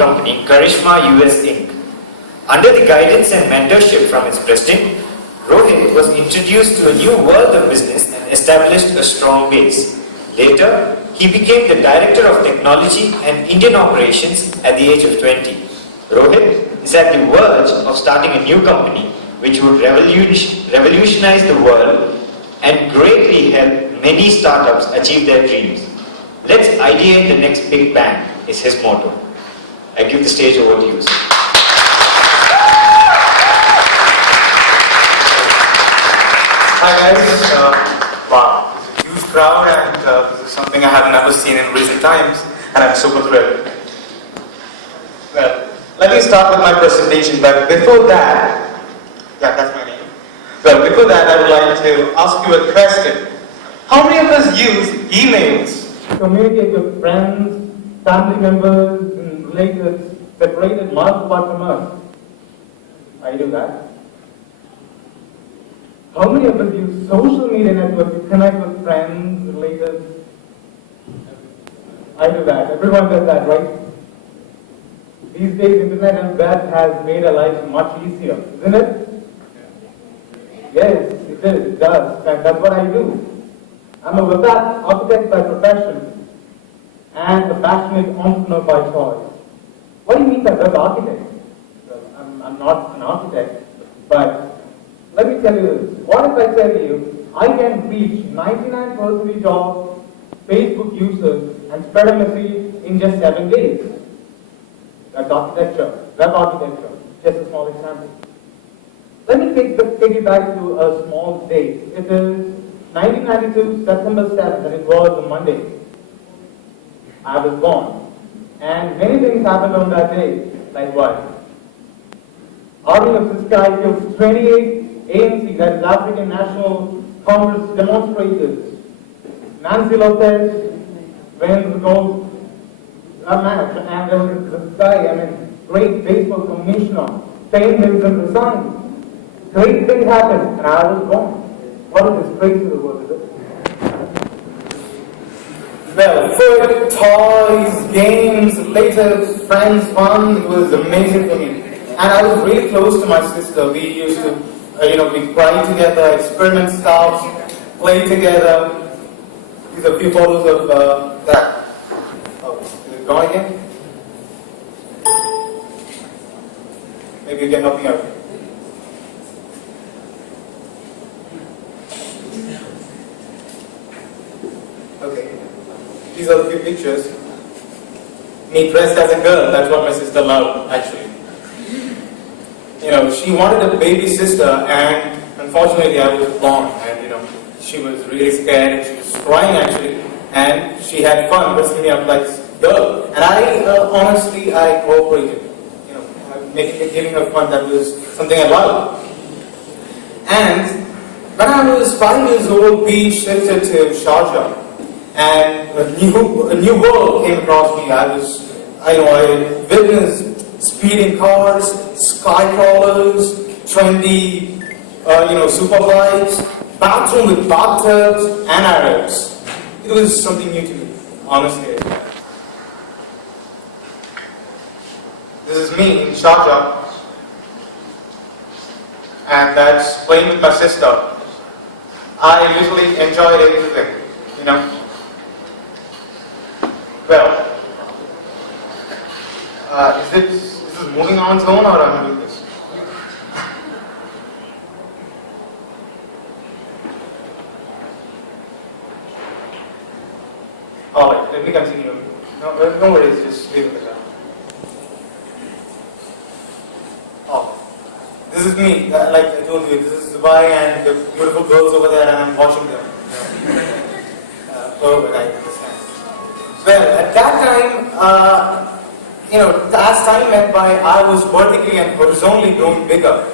company Karishma US Inc. Under the guidance and mentorship from its president, Rohith was introduced to a new world of business and established a strong base. Later, he became the Director of Technology and Indian Operations at the age of 20. Rohith is at the verge of starting a new company which would revolutionize the world and greatly help many startups achieve their dreams. Let's ideate the next big bang is his motto. I give the stage over to you, sir. Hi guys, wow, it's a huge crowd and this is something I have never seen in recent times and I'm super thrilled. Well, let me start with my presentation, but before that, yeah, that's my name. Well, before that I would like to ask you a question. How many of us use emails? Communicate with friends, family members, and relatives separated miles apart from us. I do that. How many of us use social media networks to connect with friends, relatives? I do that. Everyone does that, right? These days, internet and web has made our lives much easier, isn't it? Yes, it is. It does. And that's what I do. I'm a web architect by profession and a passionate entrepreneur by choice. What do you mean by web architect? Well, I'm not an architect, but let me tell you this. What if I tell you I can reach 99% of Facebook users and spread a message in just 7 days? That's architecture, web architecture. Just a small example. Let me take you back to a small date. It is 1992, September 7th, and it was a Monday. I was born. And many things happened on that day. Like what? Army of the Sky killed 28 ANC, that is African National Congress demonstrators. Nancy Lopez wins the gold match, and there was this guy, great baseball commissioner, fame lives in the sun. Great things happened, and I was born. What a disgrace to the world, is it? Well, food, toys, games, later friends, fun, it was amazing for me. And I was really close to my sister. We used to, we cry together, experiment stuff, play together. These are a few photos of that. Oh, is it gone again? Maybe you can help me out. Okay. These are the few pictures. Me dressed as a girl, that's what my sister loved, actually. She wanted a baby sister, and unfortunately I was born, and she was really scared, and she was crying actually, and she had fun dressing me up like this girl. And I, honestly, I cooperated. Giving her fun, that was something I loved. And when I was 5 years old, we shifted to Sharjah. And a new world came across me. I witnessed speeding cars, sky crawlers, trendy, super bikes, bathroom with bathtubs and Arabs. It was something new to me, honestly. This is me in Sharjah, and that's playing with my sister. I usually enjoyed everything, Well, is this moving on its own, or am I doing this? Alright, let me continue. No worries, just leave it like that. Oh, this is me, like I told you, this is Dubai and the beautiful girls over there, and I'm watching them. Perfect, I understand. Well, at that time, as time went by, I was vertically and horizontally growing bigger.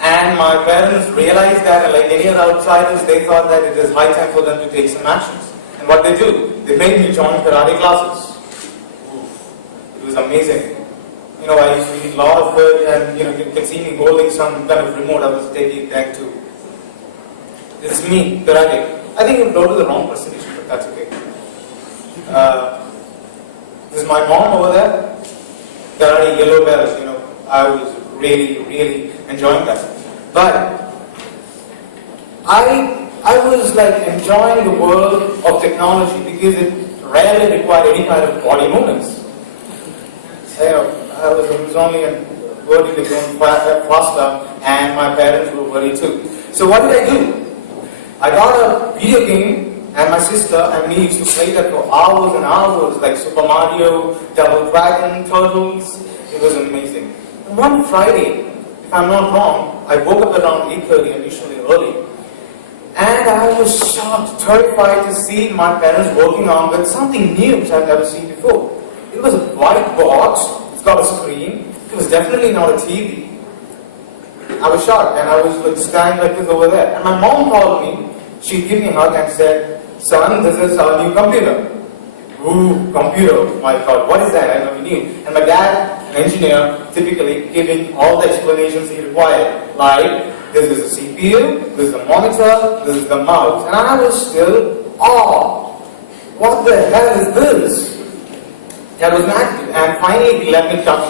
And my parents realized that, like any other outsiders, they thought that it is high time for them to take some actions. And what they do, they made me join karate classes. It was amazing. I used to eat a lot of food, and you can see me holding some kind of remote. I was taking that too. This is me, karate. I think you wrote the wrong presentation, but that's okay. This is my mom over there. Karate yellow belts, I was really enjoying that. But I was like enjoying the world of technology because it rarely required any kind of body movements. I was only vertically going faster, and my parents were worried too. So what did I do? I got a video game, and my sister and me used to play that for hours and hours, like Super Mario, Double Dragon, Turtles. It was amazing. And one Friday, if I'm not wrong, I woke up around 8:30, and usually early. And I was shocked, terrified to see my parents working on with something new which I've never seen before. It was a white box, it's got a screen, it was definitely not a TV. I was shocked, and I was standing like this over there. And my mom called me, she gave me a hug and said, "Son, this is our new computer." Ooh, computer, my God, what is that? I never knew. And my dad, an engineer, typically giving all the explanations he required, like, this is the CPU, this is the monitor, this is the mouse. And I was still, what the hell is this? That was magic. And finally he let me touch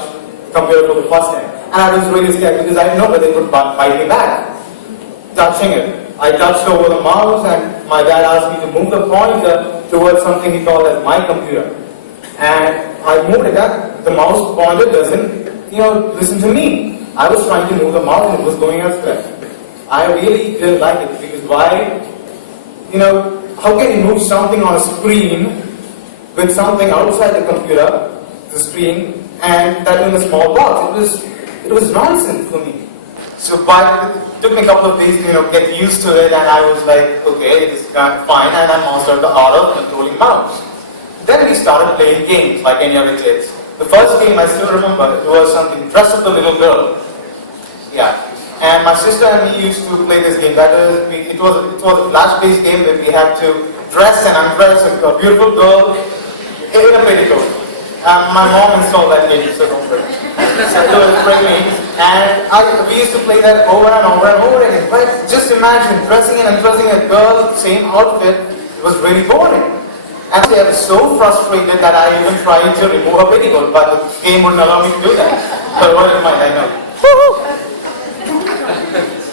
the computer for the first time. And I was really scared because I didn't know whether they would fight me back. Touching it. I touched over the mouse, and my dad asked me to move the pointer towards something he called as my computer. And I moved it up. The mouse pointer doesn't, listen to me. I was trying to move the mouse and it was going elsewhere. I really didn't like it because why? How can you move something on a screen with something outside the computer, the screen, and that in a small box? It was nonsense for me. So but it took me a couple of days to get used to it, and I was like, okay, it is kind of fine, and I mastered the art of controlling mouse. Then we started playing games like any other kids. The first game I still remember, it was something, Dress Up the Little Girl. Yeah. And my sister and me used to play this game. It was a flash-based game that we had to dress and undress a beautiful girl in a petticoat. My mom installed that game, so don't worry. So it was great. And we used to play that over and over and over again. But just imagine dressing and undressing a girl, same outfit. It was really boring. Actually, I was so frustrated that I even tried to remove a petticoat, but the game wouldn't allow me to do that. So what in mind, I know.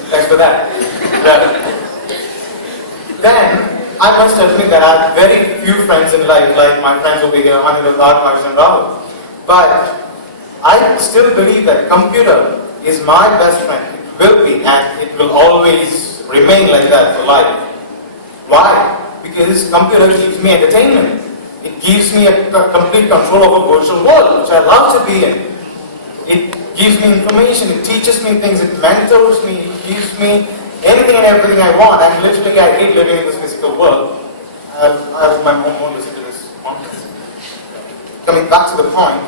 Thanks for that. Well, then, I must admit that I have very few friends in life, like my friends over here, Anirudh, Akash and Rahul. But I still believe that computer is my best friend. It will be, and it will always remain like that for life. Why? Because computer gives me entertainment. It gives me a complete control of a virtual world, which I love to be in. It gives me information, it teaches me things, it mentors me, it gives me anything and everything I want. And literally I hate living in this physical world. I hope my mom won't listen to this conference. Coming back to the point,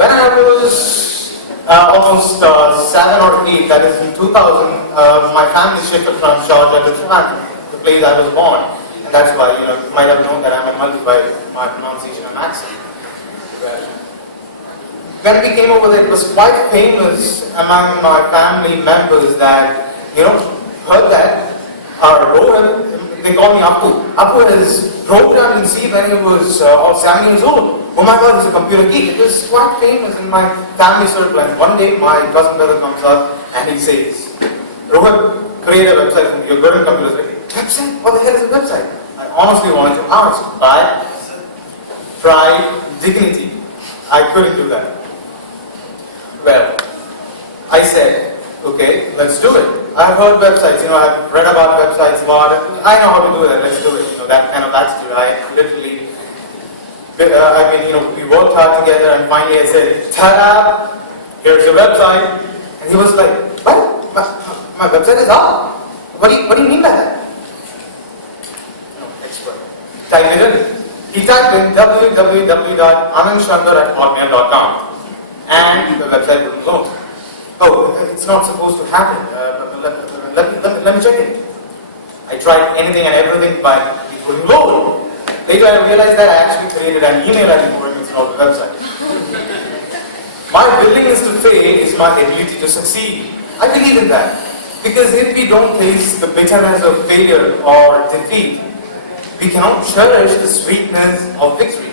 when I was almost 7 or 8, that is in 2000, my family shifted from Georgia to Toronto, the place I was born. And that's why, you might have known that I'm a multi by my pronunciation and accent. When we came over there, it was quite famous among my family members that, heard that Rohith, they call me Apu. Apu has programmed in C when he was 7 years old. Oh my God, he's a computer geek. It was quite famous in my family circle. And one day, my cousin brother comes up and he says, Rohith, create a website for me. You're good in computers. Website? What the hell is a website? I honestly wanted to ask, but pride, dignity, I couldn't do that. Well, I said, okay, let's do it. I've heard websites, I've read about websites a lot. I know how to do that, let's do it. That kind of attitude. I literally, we worked hard together, and finally I said, ta-da, here's your website. And he was like, what? My website is up. What do you mean by that? Expert. Type it in. He typed in www.ananshankar@hotmail.com. And the website wouldn't load. Oh, it's not supposed to happen. Let me check it. I tried anything and everything, but it wouldn't load. Later I realized that I actually created an email ID for him instead of the website. My willingness to fail is my ability to succeed. I believe in that. Because if we don't face the bitterness of failure or defeat, we cannot cherish the sweetness of victory.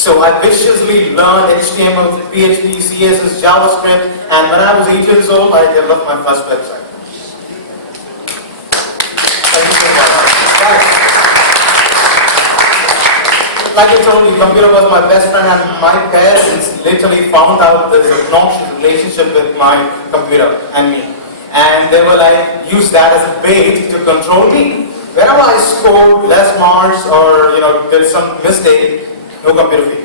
So I viciously learned HTML, PHP, CSS, JavaScript, and when I was 8 years old, I developed my first website. Thank you so much. Guys, like I told you, computer was my best friend, and my parents literally found out this obnoxious relationship with my computer and me. And they were like, use that as a bait to control me. Whenever I scored less marks or did some mistake, no computer fee.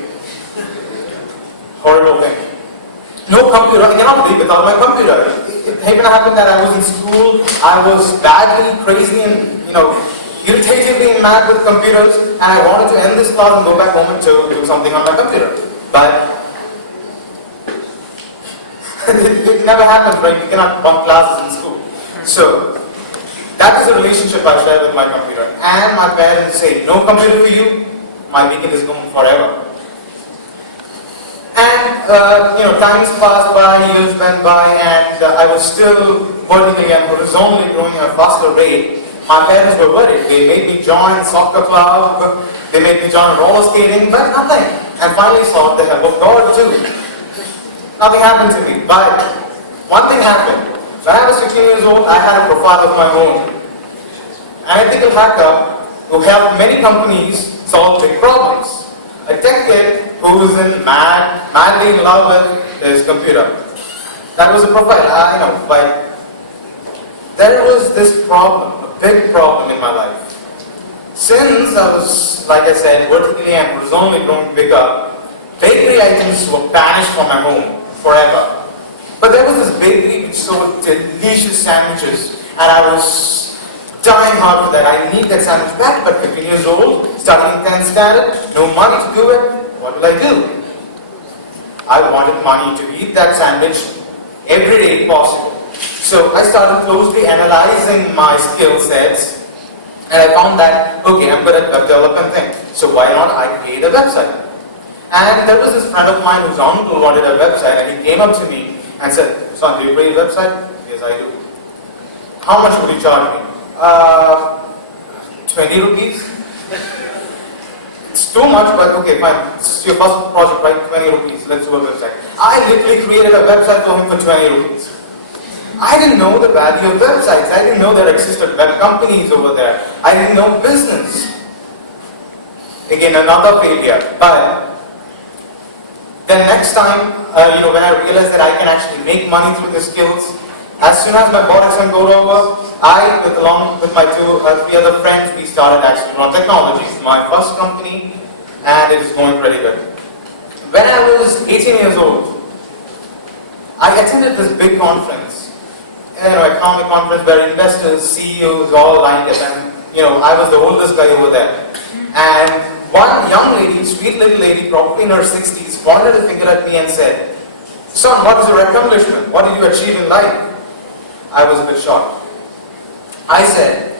Horrible thing. No computer, I cannot live without my computer. It even happened that I was in school, I was badly, crazy and irritatingly mad with computers, and I wanted to end this class and go back home and do something on my computer. But it never happens, right? You cannot bunk classes in school. So that is the relationship I share with my computer. And my parents say, no computer for you, my weekend is gone forever. And times passed by, years went by, and I was still vertically and horizontally growing at a faster rate. My parents were worried. They made me join soccer club, they made me join roller skating, but nothing. And finally sought the help of God too. Nothing happened to me, but one thing happened. When I was 15 years old, I had a profile of my own. An ethical hacker who helped many companies solve big problems. A tech kid who was madly in love with his computer. That was a profile, but there was this problem, a big problem in my life. Since I was, like I said, vertically and horizontally growing bigger, bakery items were banished from my home forever. But there was this bakery which sold delicious sandwiches, and I was dying hard for that. I need that sandwich back, but 15 years old, studying 10th standard, no money to do it. What will I do? I wanted money to eat that sandwich every day if possible. So I started closely analyzing my skill sets, and I found that, okay, I'm good at web development thing, so why not I create a website? And there was this friend of mine whose uncle wanted a website, and he came up to me and said, son, do you create a website? Yes, I do. How much would you charge me? 20 rupees? It's too much, but okay, fine. It's your first project, right? 20 rupees. Let's do a website. I literally created a website for him for 20 rupees. I didn't know the value of websites. I didn't know there existed web companies over there. I didn't know business. Again, another failure. But then next time, when I realized that I can actually make money through the skills, as soon as my board exam got over, I, along with my three other friends, we started actually Menon Technologies, my first company, and it is going pretty good. When I was 18 years old, I attended this big conference, economic conference where investors, CEOs all lined up, and I was the oldest guy over there. And one young lady, sweet little lady, probably in her 60s, pointed a finger at me and said, son, what is your accomplishment? What did you achieve in life? I was a bit shocked. I said,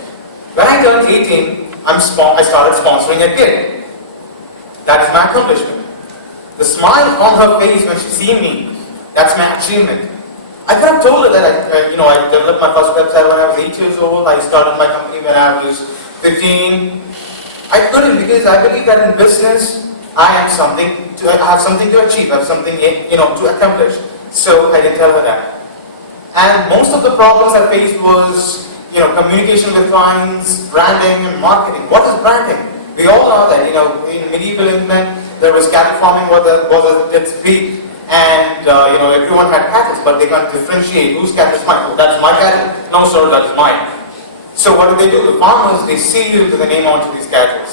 when I turned 18, I started sponsoring a kid. That is my accomplishment. The smile on her face when she see me, that's my achievement. I could have told her that I developed my first website when I was 8 years old. I started my company when I was 15. I couldn't, because I believe that in business, I have something to achieve, I have something to accomplish. So I didn't tell her that. And most of the problems I faced was, communication with clients, branding and marketing. What is branding? We all know that, in medieval England, there was cattle farming was at its peak, and everyone had cattle, but they can't differentiate whose cattle is mine. Oh, that's my cattle. No, sir, that is mine. So what do? The farmers, they seal the name onto these cattle.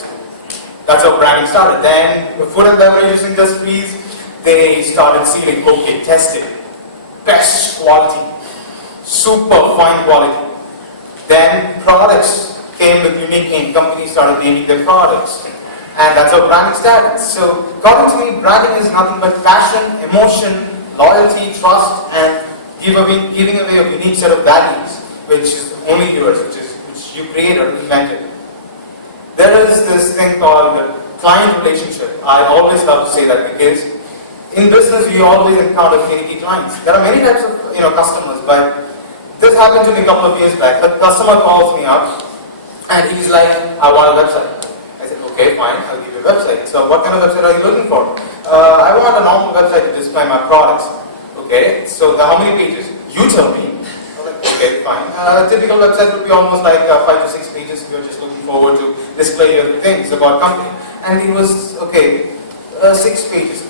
That's how branding started. Then the food and beverage industries, they started sealing, okay, tested, best quality, super fine quality. Then products came with unique name. Companies started naming their products. And that's how branding started. So according to me, branding is nothing but passion, emotion, loyalty, trust, and giving away a unique set of values, which is only yours, which you create or invented. There is this thing called client relationship. I always love to say that because in business you always encounter finicky clients. There are many types of customers, but this happened to me a couple of years back. The customer calls me up and he's like, I want a website. I said, Okay, fine, I'll give you a website. So what kind of website are you looking for? I want a normal website to display my products. Okay, so how many pages? You tell me. I'm like, okay, fine. A typical website would be almost like 5 to 6 pages. You're just looking forward to display your things about company. And he was, okay, 6 pages.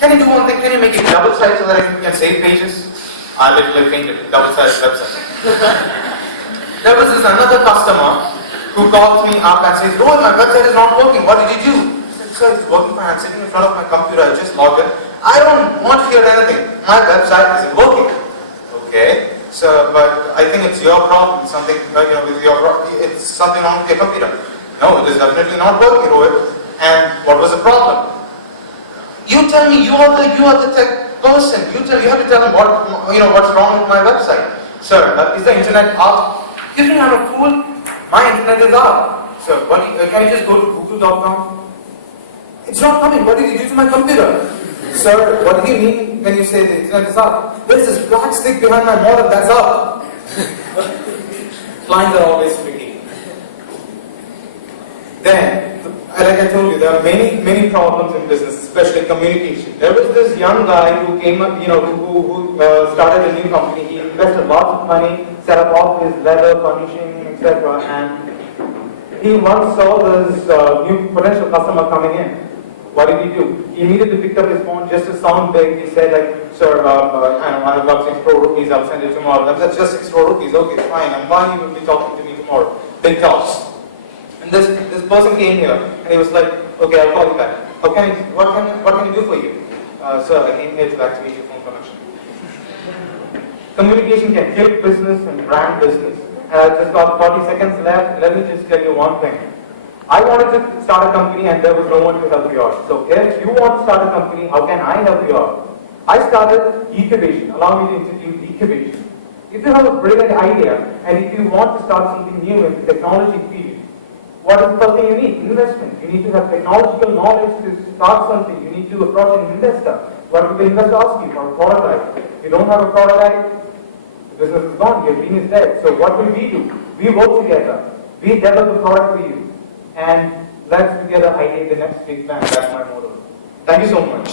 Can you do one thing? Can you make it double-sided so that I can save pages? I literally fainted. Double-sided website. There was this another customer who called me up and says, Rohith, my website is not working. What did you do? I said, sir, it's working fine. I'm sitting in front of my computer. I just logged in. I don't want to hear anything. My website isn't working. Okay. So, but I think it's your problem. Something, it's something wrong with your computer. No, it is definitely not working, Rohith. And what was the problem? You tell me. You are the tech person. You have to tell them what's wrong with my website. Sir, is the internet up? You think I'm a fool? My internet is up. Sir, can you just go to google.com? It's not coming. What did you do to my computer? Sir, what do you mean when you say the internet is up? There's this black stick behind my modem that's up. Clients are always tricky. Then, like I told you, there are many problems in business, especially communication. There was this young guy who came up, who started a new company. He invested lots of money, set up all his leather, furnishing, etc. And he once saw this new potential customer coming in. What did he do? He immediately picked up his phone just to sound big. He said, like, sir, I've got 6 crore rupees, I'll send it tomorrow. That's just 6 crore rupees. Okay, fine. And why you will be talking to me tomorrow? Big talks. And this person came here and he was like, okay, I'll call you back. What can I do for you? Sir, I came here to activate your phone connection. Communication can kill business and brand business. And I've just got 40 seconds left. Let me just tell you one thing. I wanted to start a company and there was no one to help you out. So if you want to start a company, how can I help you out? I started Incubation. Allow me to introduce Incubation. If you have a brilliant idea and if you want to start something new in the technology field, what is the first thing you need? Investment. You need to have technological knowledge to start something. You need to approach an investor. What will the investor ask you for? A prototype. If you don't have a prototype, the business is gone. Your dream is dead. So what will we do? We work together. We develop the product for you. And let's together ideate the next big plan. That's my motto. Thank you so much.